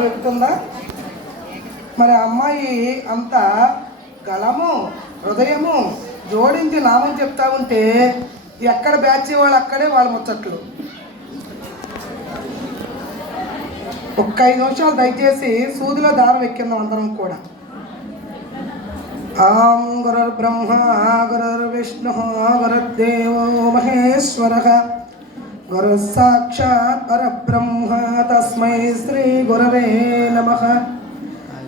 దారం ఎక్కుతుందా? మరి అమ్మాయి అంత గలము హృదయము జోడించి నామం చెప్తా ఉంటే ఎక్కడ బ్యాచ్ వాళ్ళు అక్కడే వాళ్ళు ముచ్చట్లు. ఒక్క 5 నిమిషాలు దయచేసి సూదిలో దారం ఎక్కిందాం అందరం కూడా. ఆం గురుర్బ్రహ్మ గురుర్విష్ణు గురుర్దేవో మహేశ్వరః గురు సాక్షాత్ పరబ్రహ్మ తస్మై శ్రీ గురవే నమః.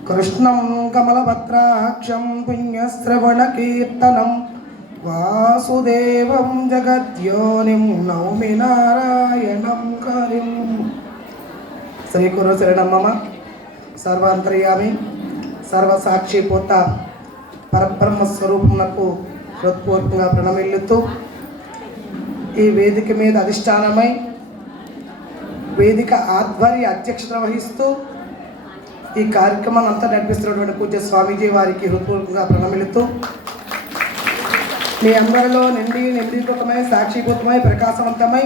కృష్ణం కమలపత్రాక్షం పుణ్యశ్రవణకీర్తనం వాసుదేవం జగద్యోనిం నౌమి నారాయణం హరిం. శ్రీ గురు శరణమ్మ సర్వాంతర్యామి సర్వసాక్షిపోత పరబ్రహ్మ స్వరూపమునకు హృత్పూర్వకంగా ప్రణమిల్లుతూ ఈ వేదిక మీద అధిష్టానమై వేదిక ఆధ్వర్య అధ్యక్షత వహిస్తూ ఈ కార్యక్రమాన్ని అంతా నడిపిస్తున్నటువంటి పూజ్య స్వామీజీ వారికి హృత్పూర్వకంగా ప్రణమిల్లుతూ మీ అందరిలో నిండీకృతమై సాక్షిభూతమై ప్రకాశవంతమై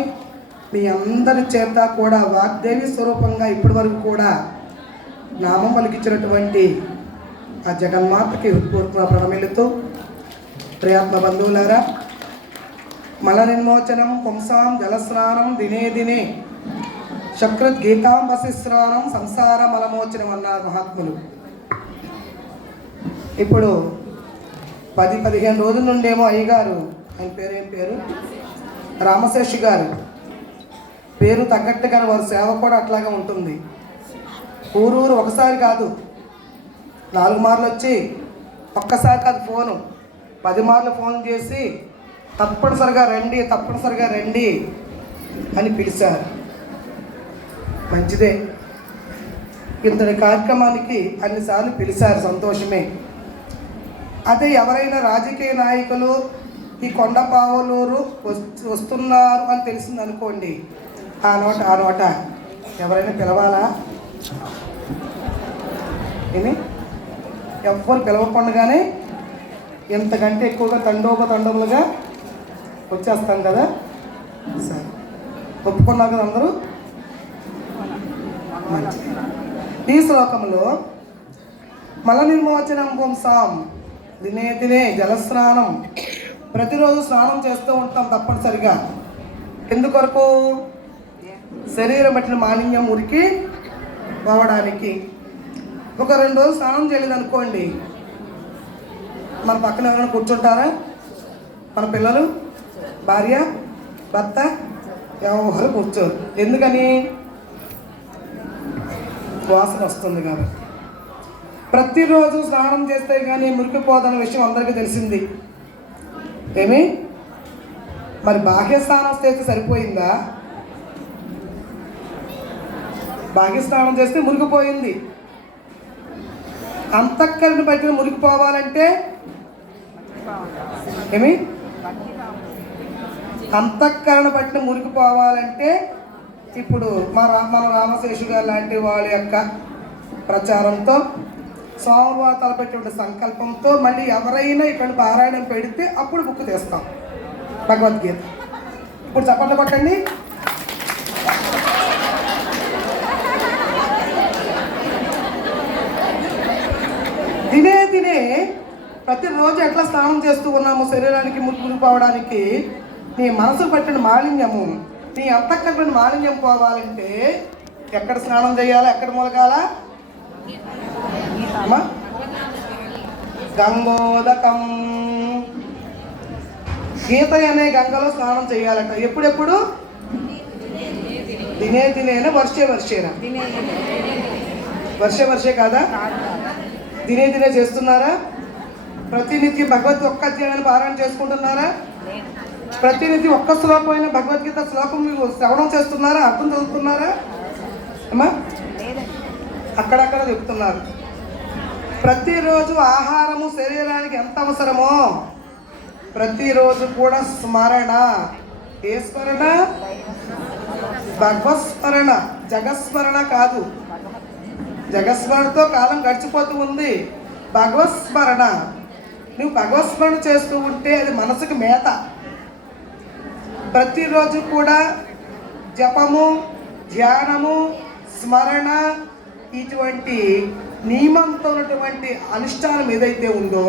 మీ అందరి చేత కూడా వాగ్దేవి స్వరూపంగా ఇప్పటి వరకు కూడా నామం పలికించినటువంటి ఆ జగన్మాతకి హృత్పూర్వకంగా ప్రణమిల్లుతూ ప్రియాత్మ బంధువులారా, మల నిర్మోచనం పుంసాం జలస్నానం దినే దినే శకృత్ గీతాంబసిస్నానం సంసార మలమోచనం అన్నారు మహాత్ములు. ఇప్పుడు 10-15 రోజుల నుండేమో అయ్యగారు, ఆయన పేరేం పేరు, రామశేషి గారు పేరు తగ్గట్టుగా వారి సేవ కూడా అట్లాగే ఉంటుంది. ఊరూరు ఒకసారి కాదు 4 మార్లు వచ్చి, ఒక్కసారి కాదు ఫోను 10 మార్లు ఫోన్ చేసి తప్పనిసరిగా రండి అని పిలిచారు. మంచిదే, ఇంతటి కార్యక్రమానికి అన్నిసార్లు పిలిచారు, సంతోషమే. అదే ఎవరైనా రాజకీయ నాయకులు ఈ కొండపావులూరు వస్తున్నారు అని తెలిసింది అనుకోండి, ఆ నోట ఎవరైనా పిలవాలా? ఏమి ఎవ్వరు పిలవకుండానే ఎంతకంటే ఎక్కువగా తండోపతండములుగా వచ్చేస్తాం కదా. సరే, ఒప్పుకున్నారు కదా అందరూ? మంచిది. ఈ శ్లోకంలో మల నిర్మోచనం పుంసాం దినే దినే జలస్నానం, ప్రతిరోజు స్నానం చేస్తూ ఉంటాం తప్పనిసరిగా. ఎందుకొరకు? శరీరం పట్టిన మాలిన్యం ఉరికి పోవడానికి. ఒక 2 రోజులు స్నానం చేయలేదు అనుకోండి, మన పక్కన ఎవరైనా కూర్చుంటారా? మన పిల్లలు, భార్య, భర్త ఎవరు కూర్చోరు. ఎందుకని? వాసన వస్తుంది కాబట్టి. ప్రతిరోజు స్నానం చేస్తే కానీ మురికిపోదన్న విషయం అందరికీ తెలిసింది. ఏమి మరి బాహ్య స్నానం చేస్తే సరిపోయిందా? బాహ్య స్నానం చేస్తే మురికిపోయింది. అంతఃకరణ పట్టిన మురికిపోవాలంటే ఏమి? అంతఃకరణ పట్టిన మురికిపోవాలంటే ఇప్పుడు మన రామశేషు గారు లాంటి వాళ్ళ యొక్క ప్రచారంతో, స్వామివారి తలపెట్టే సంకల్పంతో మళ్ళీ ఎవరైనా ఇక్కడ పారాయణం పెడితే అప్పుడు బుక్ తీస్తాం భగవద్గీత. ఇప్పుడు చప్పట్లు కొట్టండి. దినే ప్రతిరోజు ఎట్లా స్నానం చేస్తూ ఉన్నాము శరీరానికి మురికిపోవడానికి, నీ మనసు పట్టిన మాలిన్యము, నీ అంతఃకరణ మాలిన్యం పోవాలంటే ఎక్కడ స్నానం చేయాలా? ఎక్కడ మొలగాల? గంగోదకం, గీత అనే గంగలో స్నానం చేయాలట. ఎప్పుడెప్పుడు? దినే వర్షేనా? వర్షే కాదా? దినే చేస్తున్నారా? ప్రతినిత్యం భగవద్గీత ఒక్క అధ్యాయాన్ని పారాయణ చేసుకుంటున్నారా? ప్రతినిత్యం ఒక్క శ్లోకమైన భగవద్గీత శ్లోకం మీకు శ్రవణం చేస్తున్నారా? అర్థం చదువుతున్నారా అమ్మా? అక్కడక్కడ చెప్తున్నారు. ప్రతిరోజు ఆహారము శరీరానికి ఎంత అవసరమో ప్రతిరోజు కూడా స్మరణ. ఏ స్మరణ? భగవత్స్మరణ, జగస్మరణ కాదు. జగస్మరణతో కాలం గడిచిపోతూ ఉంది. భగవత్స్మరణ, నువ్వు భగవత్స్మరణ చేస్తూ ఉంటే అది మనసుకు మేత. ప్రతిరోజు కూడా జపము, ధ్యానము, స్మరణ, ఇటువంటి నియమంతో ఉన్నటువంటి అనుష్ఠానం ఏదైతే ఉందో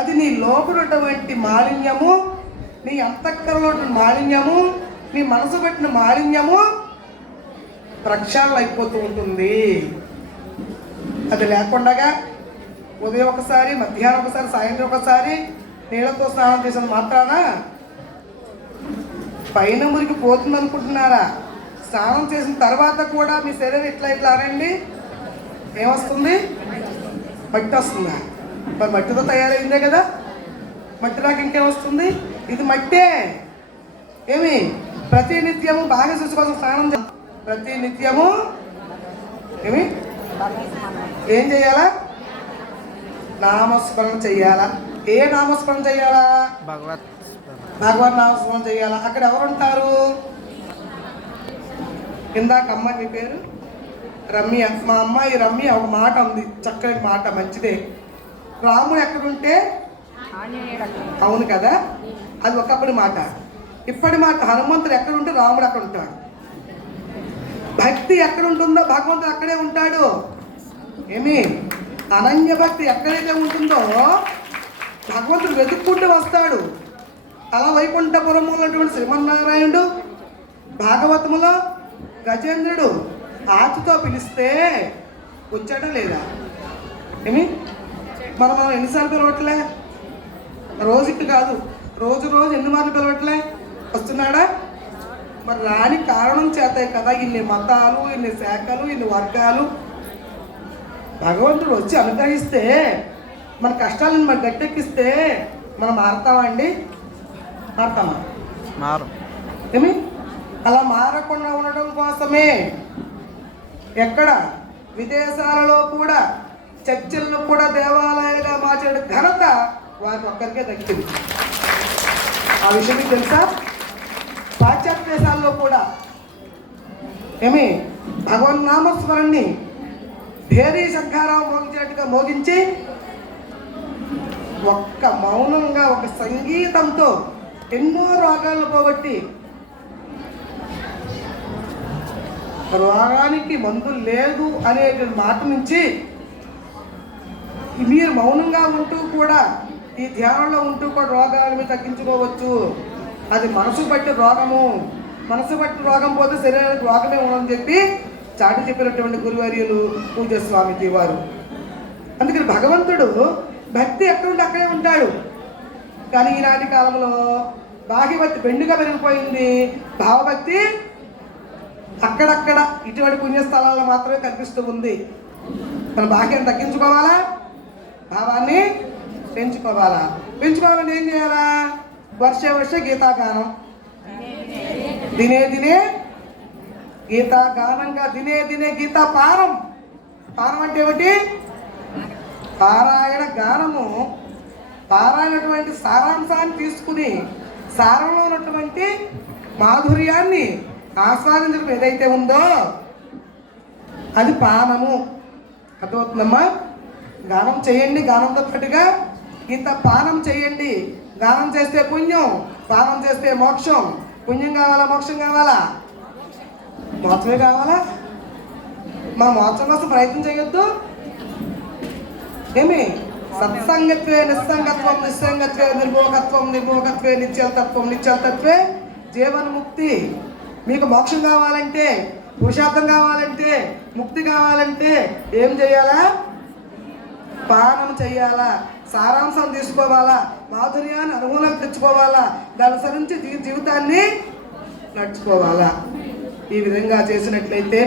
అది నీ లోపలటువంటి మాలిన్యము, నీ అంతఃకరణలో మాలిన్యము, నీ మనసు పెట్టిన మాలిన్యము ప్రక్షాళన అయిపోతూ ఉంటుంది. అది లేకుండా ఉదయం ఒకసారి, మధ్యాహ్నం ఒకసారి, సాయంత్రం ఒకసారి నీళ్ళతో స్నానం చేసిన మాత్రాన పైన మురికి పోతుంది అనుకుంటున్నారా? స్నానం చేసిన తర్వాత కూడా మీ శరీరం ఇట్లా అనండి, ఏమొస్తుంది? మట్టి వస్తుందా? మరి మట్టితో తయారైందే కదా, మట్టి నాకు ఇంకేమొస్తుంది? ఇది మట్టే. ఏమి ప్రతి నిత్యము బాగా శుచి కోసం స్నానం, ప్రతి నిత్యము ఏమి ఏం చేయాలా? నామస్మరణ చెయ్యాలా. ఏ నామస్మరణ చెయ్యాలా? భగవత్ నామస్మరణ చెయ్యాలా. అక్కడ ఎవరుంటారు? ఇందాక అమ్మాయి, మీ పేరు రమ్య, మా అమ్మాయి రమ్య ఒక మాట ఉంది, చక్కటి మాట, మంచిదే. రాముడు ఎక్కడుంటే అవును కదా, అది ఒకప్పుడు మాట. ఇప్పటి మాట హనుమంతుడు ఎక్కడుంటే రాముడు అక్కడ ఉంటాడు. భక్తి ఎక్కడ ఉంటుందో భగవంతుడు అక్కడే ఉంటాడు. ఏమి అనన్య భక్తి ఎక్కడైతే ఉంటుందో భగవంతుడు వెతుక్కుంటూ వస్తాడు. అలా వైకుంఠపురంలో ఉన్నటువంటి శ్రీమన్నారాయణుడు భాగవతములో గజేంద్రుడు ఆతుతో పిలిస్తే వచ్చాడా లేదా? ఏమి మనం ఎన్నిసార్లు పిలవట్లే? రోజుకి కాదు, రోజు ఎన్ని మార్లు పిలవట్లే? వస్తున్నాడా? మరి రాని కారణం చేతే కదా ఇన్ని మతాలు, ఇన్ని శాఖలు, ఇన్ని వర్గాలు. భగవంతుడు వచ్చి అనుగ్రహిస్తే, మన కష్టాలను మరి గట్టెక్కిస్తే మనం మారతామా అండి? మారతామా? ఏమి అలా మారకుండా ఉండడం కోసమే ఎక్కడ విదేశాలలో కూడా చర్చిలను కూడా దేవాలయాలుగా మార్చే ఘనత వారికి ఒక్కరికే దక్కింది. ఆ విషయం మీకు తెలుసా? పాశ్చాత్య దేశాల్లో కూడా ఏమి భగవన్నామస్మరణి భేరీ శంఖారావు మోగించినట్టుగా మోగించి ఒక్క మౌనంగా ఒక సంగీతంతో ఎన్నో రోగాలను పోగొట్టి, రోగానికి మందు లేదు అనే మాట నుంచి మీరు మౌనంగా ఉంటూ కూడా ఈ ధ్యానంలో ఉంటూ కూడా రోగాలను తగ్గించుకోవచ్చు. అది మనసు బట్టి రోగము, మనసు బట్టి రోగం పోతే శరీరానికి రోగమే ఉండదని చెప్పి చాటి చెప్పినటువంటి గురువర్యులు పూజ్య స్వామిజీ వారు. అందుకని భగవంతుడు భక్తి ఎక్కడుంటే అక్కడే ఉంటాడు. కానీ ఈనాటి కాలంలో బాహ్యభక్తి బెండుగా పెరిగిపోయింది, భావభక్తి అక్కడక్కడ ఇటువంటి పుణ్యస్థలాల్లో మాత్రమే కనిపిస్తూ ఉంది. మన బాహ్యాన్ని తగ్గించుకోవాలా, భావాన్ని పెంచుకోవాలా. పెంచుకోవాలంటే ఏం చేయాలా? వర్ష గీతాగానం, దినే గీతాగానంగా, దినే గీతా పారం. పారం అంటే ఏమిటి? పారాయణ గానము. పారాయణటువంటి సారాంశాన్ని తీసుకుని సారంలో ఉన్నటువంటి మాధుర్యాన్ని ఆస్వాదించడం ఏదైతే ఉందో అది పానము. అర్థమవుతుందమ్మా? గానం చేయండి, గానంతో పాటుగా ఇంత పానం చేయండి. గానం చేస్తే పుణ్యం, పానం చేస్తే మోక్షం. పుణ్యం కావాలా, మోక్షం కావాలా? మోక్షమే కావాలా? మన మోక్షం కోసం ప్రయత్నం చేయొద్దు. ఏమి సత్సంగత్వే నిస్సంగత్వం, నిస్సంగత్వే నిర్మోహకత్వం, నిర్మోహకత్వే నిశ్చలతత్వే జీవన్ముక్తి. మీకు మోక్షం కావాలంటే, పురుషార్థం కావాలంటే, ముక్తి కావాలంటే ఏం చేయాలా? పానం చెయ్యాలా, సారాంశం తీసుకోవాలా, మాధుర్యాన్ని అనుభవం తెచ్చుకోవాలా, దాని అనుసరించి జీవితాన్ని నడుచుకోవాలా. ఈ విధంగా చేసినట్లయితే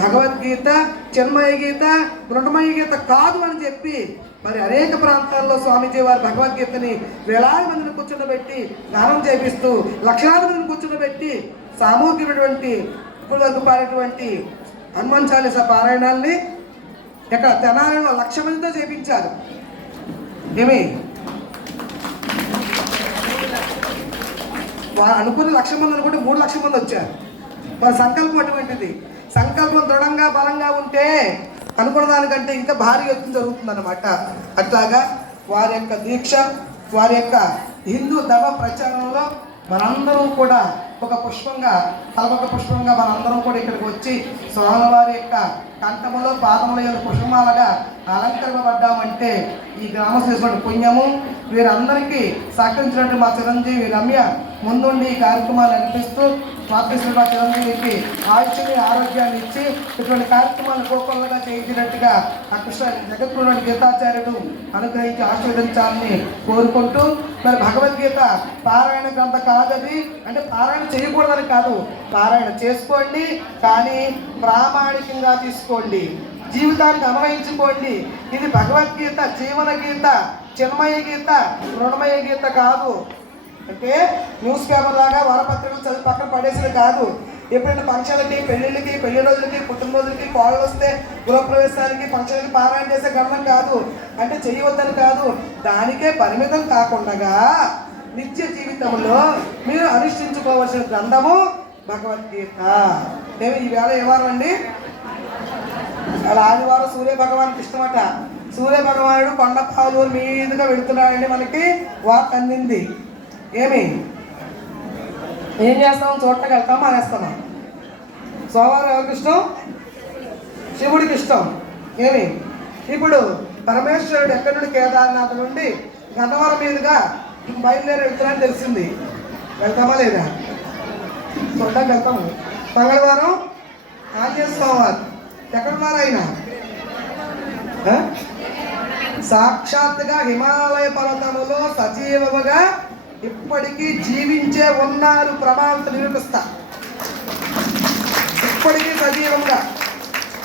భగవద్గీత చిన్మయ గీత, మృణమయ గీత కాదు అని చెప్పి మరి అనేక ప్రాంతాల్లో స్వామీజీ వారు భగవద్గీతని వేలాది మందిని కూర్చుండబెట్టి గానం చేపిస్తూ, లక్షలాది మందిని కూర్చుండబెట్టి సామూహికమైనటువంటి ఇప్పుడు వరకు పాడేటువంటి హనుమాన్ చాలీసా పారాయణాల్ని ఇక్కడ తెనాలిలో 1,00,000 మందితో చేపించారు. ఏమి అనుకున్న 1,00,000 మంది అనుకుంటే 3,00,000 మంది వచ్చారు. మన సంకల్పం అటువంటిది. సంకల్పం దృఢంగా బలంగా ఉంటే అనుకున్న దానికంటే ఇంకా భారీ ఎత్తున జరుగుతుంది అన్నమాట. అట్లాగా వారి యొక్క దీక్ష, వారి యొక్క హిందూ ధర్మ ప్రచారంలో మనందరం కూడా ఒక పుష్పంగా తలొక పుష్పంగా మనందరం కూడా ఇక్కడికి వచ్చి స్వామివారి యొక్క కంఠములో పాదముల యొక్క పుష్పమాలగా అలంకరింపబడ్డామంటే ఈ గ్రామ చేసినటువంటి పుణ్యము. వీరందరికీ సహకరించినట్టు మా చిరంజీవి రమ్య ముందుండి ఈ కార్యక్రమాలు నడిపిస్తూ ప్రార్థిస్తున్న మా చిరంజీవికి ఆయుష్ని ఆరోగ్యాన్ని ఇచ్చి ఇటువంటి కార్యక్రమాలు కోకొల్లగా చేయించినట్టుగా ఆ కృష్ణ జగత్తున్న గీతాచార్యుడు అనుగ్రహించి ఆశీర్వదించాలని కోరుకుంటూ, మరి భగవద్గీత పారాయణ గ్రంథ కాదది, అంటే పారాయణ చేయకూడదని కాదు, పారాయణ చేసుకోండి కానీ ప్రామాణికంగా తీసుకోండి, జీవితానికి అన్వయించుకోండి. ఇది భగవద్గీత జీవన గీత, చిన్మయ గీత, రుణమయ గీత కాదు. అంటే న్యూస్ పేపర్ లాగా వారపత్రికలు చదివి పక్కన పడేసేది కాదు. ఎప్పుడైనా ఫంక్షన్లకి, పెళ్ళిళ్ళకి, పెళ్లి రోజులకి, పుట్టినరోజులకి, కోళ్ళు వస్తే గృహప్రవేశాలకి, ఫంక్షన్లకి పారాయణ చేసే గ్రంథం కాదు. అంటే చేయవద్దని కాదు, దానికే పరిమితం కాకుండా నిత్య జీవితంలో మీరు అనుష్ఠించుకోవాల్సిన గ్రంథము భగవద్గీత. మేము ఈవేళ ఏ వారం అండి? అలా ఆదివారం సూర్య భగవానికి ఇష్టమట. సూర్య భగవానుడు కొండపాలూరు మీదుగా వెళుతున్నాడండి. మనకి వార్త అందింది. ఏం చేస్తాం? చూడటానికి వెళ్తాం, మానేస్తామా? సోమవారం ఎవరికి ఇష్టం? శివుడికి ఇష్టం. ఇప్పుడు పరమేశ్వరుడు ఎక్కడి నుండి కేదార్నాథ్ నుండి గన్నవరం మీదుగా బయలుదేరి వెళ్తున్నాడని తెలిసింది. వెళ్తామా లేదా? చూడటానికి వెళ్తాము. మంగళవారం ఆంజనేయ స్వామివారు ఎక్కడున్నారు? ఆయన సాక్షాత్తుగా హిమాలయ పర్వతములో సజీవముగా ఇప్పటికీ జీవించే ఉన్నారు. ప్రమాణంతో నిరూపిస్తా. ఇప్పటికీ సజీవంగా.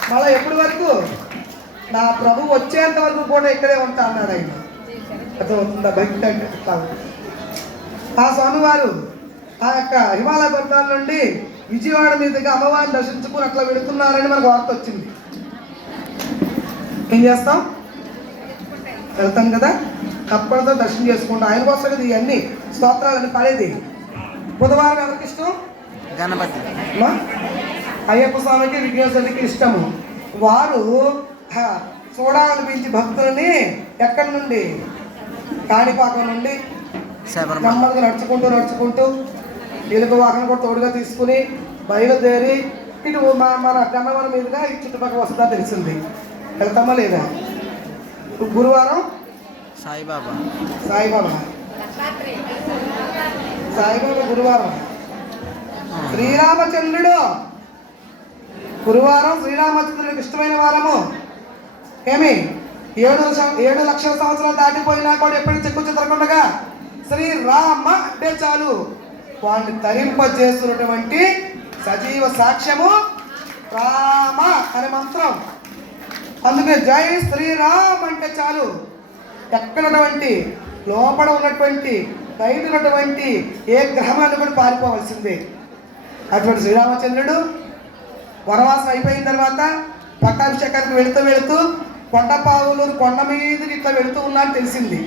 మళ్ళీ ఎప్పటి వరకు? నా ప్రభు వచ్చేంత వరకు కూడా ఇక్కడే ఉంటా అన్నాడు ఆయన. ఆ స్వామివారు ఆ యొక్క హిమాలయ పర్వతాల నుండి విజయవాడ మీదుగా అమ్మవారిని దర్శించుకుని అట్లా వెళుతున్నారని మనకు వార్త వచ్చింది. ఏం చేస్తాం? వెళ్తాం కదా, తప్పనితో దర్శనం చేసుకుంటాం. ఆయన కోసం కదా ఇవన్నీ స్తోత్రాలని పడేది. బుధవారం ఎవరికి ఇష్టం? గణపతి. అయ్యప్ప స్వామికి, విఘ్నేశ్వరుడికి ఇష్టము. వారు చూడాలనిపించి భక్తులని ఎక్కడి నుండి? కాణిపాకం నుండి నెమ్మదిగా నడుచుకుంటూ ఎలుక వాహనం కూడా తోడుగా తీసుకుని బయలుదేరి ఇటు మన గన్నవరం మీదుగా ఈ చుట్టుపక్కల వస్తుందా తెలిసింది. వెళ్తామా లేదా? గురువారం సాయిబాబా గురువారం. శ్రీరామచంద్రుడు గురువారం శ్రీరామచంద్రుడికి ఇష్టమైన వారము. 7 లక్షల సంవత్సరాలు దాటిపోయినా కూడా ఎప్పటికీ చెక్కు చెదరకుండా శ్రీరామ అంటే చాలు వాడిని తరింపజేస్తున్నటువంటి సజీవ సాక్ష్యము రామ అనే మంత్రం. అందుకే జై శ్రీరామ్ అంటే చాలు ఎక్కడటువంటి లోపల ఉన్నటువంటి బయట ఉన్నటువంటి ఏ గ్రహమాన్ని కూడా పారిపోవలసిందే. అటువంటి శ్రీరామచంద్రుడు వనవాసం అయిపోయిన తర్వాత పట్టాభిషేకానికి వెళుతూ కొండపావులూరు కొండ మీదకి ఇట్లా వెళుతూ ఉన్నారని తెలిసింది.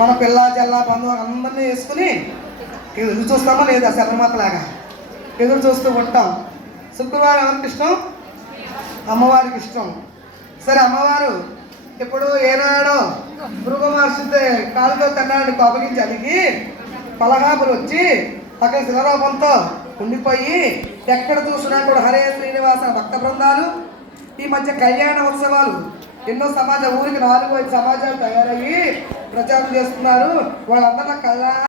మన పిల్ల జల్ల బంధువులు అందరినీ వేసుకుని ఎదురు చూస్తామా లేదా? శరణమాతలాగా ఎదురు చూస్తూ ఉంటాం. శుక్రవారం ఎవరికి ఇష్టం? అమ్మవారికి ఇష్టం. సరే, అమ్మవారు ఇప్పుడు ఏనాడో భృగు మహర్షి కాలుతో తన్నాడు కోపగించి అలిగి పలహాపులు వచ్చి అక్కడ శివరూపంతో ఉండిపోయి ఎక్కడ చూసినా కూడా హరే శ్రీనివాస భక్త బృందాలు. ఈ మధ్య కళ్యాణ ఉత్సవాలు ఎన్నో ఊరికి 4-5 సమాజాలు తయారయ్యి ప్రచారం చేస్తున్నారు. వాళ్ళందరూ కళ్యాణ